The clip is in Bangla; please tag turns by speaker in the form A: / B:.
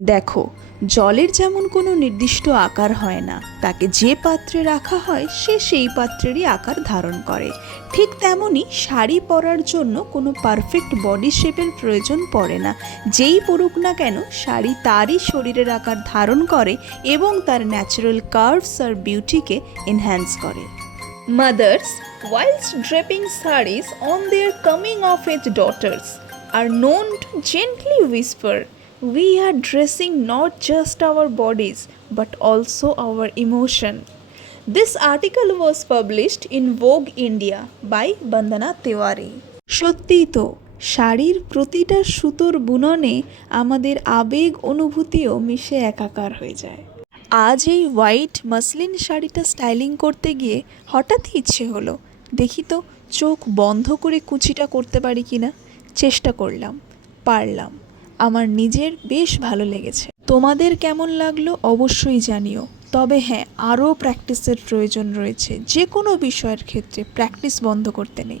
A: দেখো জলের যেমন কোনো নির্দিষ্ট আকার হয় না তাকে যে পাত্রে রাখা হয় সে সেই পাত্রেরই আকার ধারণ করে। ঠিক তেমনই শাড়ি পরার জন্য কোনো পারফেক্ট বডি শেপের প্রয়োজন পড়ে না। যেই পরুক না কেন শাড়ি তারই শরীরের আকার ধারণ করে এবং তার ন্যাচারাল কার্ভস আর বিউটিকে এনহ্যান্স করে। Mothers whilst draping saris on their coming of age daughters, আর known to gently whisper, We are dressing not just our bodies, but also our emotion. This article was published in Vogue India by Bandana Tiwari. সত্যিই তো, শাড়ির প্রতিটা সুতোর বুননে আমাদের আবেগ, অনুভূতিও মিশে একাকার হয়ে যায় আজ এই হোয়াইট মাসলিন শাড়িটা স্টাইলিং করতে গিয়ে হঠাৎ ইচ্ছে হলো, দেখি তো চোখ বন্ধ করে কুচিটা করতে পারি কি না চেষ্টা করলাম, পারলাম আমার নিজের বেশ ভালো লেগেছে। তোমাদের কেমন লাগল অবশ্যই জানিও। তবে হ্যাঁ আরও প্র্যাকটিসের প্রয়োজন রয়েছে। যে কোনো বিষয়ের ক্ষেত্রে প্র্যাকটিস বন্ধ করতে নেই।